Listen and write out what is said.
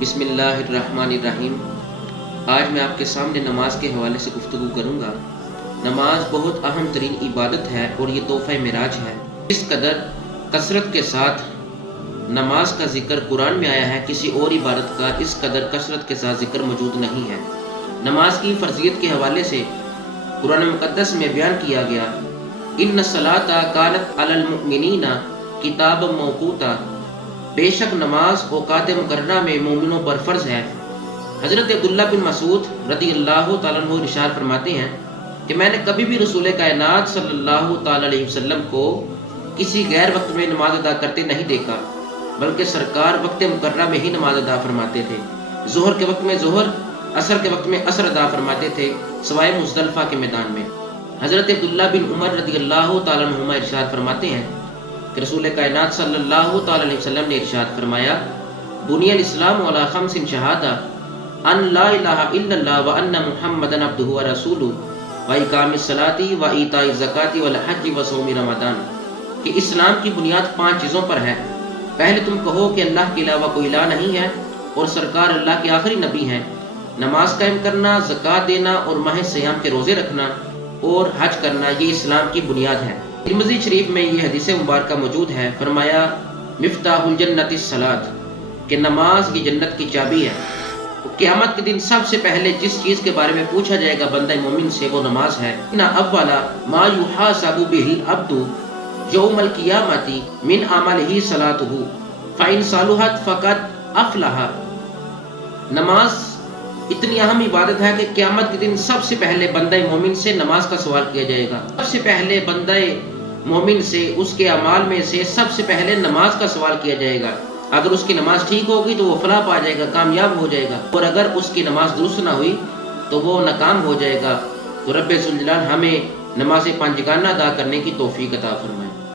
بسم اللہ الرحمن الرحیم۔ آج میں آپ کے سامنے نماز کے حوالے سے گفتگو کروں گا۔ نماز بہت اہم ترین عبادت ہے اور یہ تحفہ معراج ہے۔ اس قدر کثرت کے ساتھ نماز کا ذکر قرآن میں آیا ہے، کسی اور عبادت کا اس قدر کثرت کے ساتھ ذکر موجود نہیں ہے۔ نماز کی فرضیت کے حوالے سے قرآن مقدس میں بیان کیا گیا، ان الصلاۃ کانت علی المؤمنین کتابا موقوتا، بے شک نماز اوقات مقررہ میں مومنوں پر فرض ہے۔ حضرت عبداللہ بن مسعود رضی اللہ تعالیٰ عنہ ارشاد فرماتے ہیں کہ میں نے کبھی بھی رسول کائنات صلی اللہ تعالیٰ علیہ وسلم کو کسی غیر وقت میں نماز ادا کرتے نہیں دیکھا، بلکہ سرکار وقت مقررہ میں ہی نماز ادا فرماتے تھے۔ ظہر کے وقت میں ظہر، عصر کے وقت میں عصر ادا فرماتے تھے، سوائے مزدلفہ کے میدان میں۔ حضرت عبداللہ بن عمر رضی اللہ تعالیٰ عنہما ارشاد فرماتے ہیں کہ رسول کائنات صلی اللہ تعالیٰ علیہ وسلم نے ارشاد فرمایا، بنی الاسلام علی خمس شہادہ ان لا الہ الا اللہ وان محمدًا عبدہ ورسولہ واقام الصلاۃ وایتاء الزکاۃ والحج وصوم رمضان، کہ اسلام کی بنیاد 5 چیزوں پر ہے۔ پہلے تم کہو کہ اللہ کے علاوہ کوئی الہ نہیں ہے اور سرکار اللہ کے آخری نبی ہیں، نماز قائم کرنا، زکوٰۃ دینا اور ماہ سیام کے روزے رکھنا اور حج کرنا، یہ اسلام کی بنیاد ہے۔ ترمذی شریف میں یہ حدیث مبارکہ موجود ہے، فرمایا مفتاح الجنت الصلاۃ، کہ نماز یہ جنت کی چابی ہے۔ قیامت کے دن سب سے پہلے جس چیز کے بارے میں پوچھا جائے گا بندہ مومن سے وہ نماز ہے۔ ان اول ما یحاسب به العبد یوم القیامۃ من اعمالہ صلاتہ فإن صلحت فقد افلح۔ نماز اتنی اہم عبادت ہے کہ قیامت کے دن سب سے پہلے بندہ مومن سے نماز کا سوال کیا جائے گا۔ سب سے پہلے بندہ مومن سے اس کے اعمال میں سے سب سے پہلے نماز کا سوال کیا جائے گا۔ اگر اس کی نماز ٹھیک ہوگی تو وہ فلاح پا جائے گا، کامیاب ہو جائے گا، اور اگر اس کی نماز درست نہ ہوئی تو وہ ناکام ہو جائے گا۔ تو رب ذوالجلال ہمیں نماز پنجگانہ ادا کرنے کی توفیق عطا فرمائے۔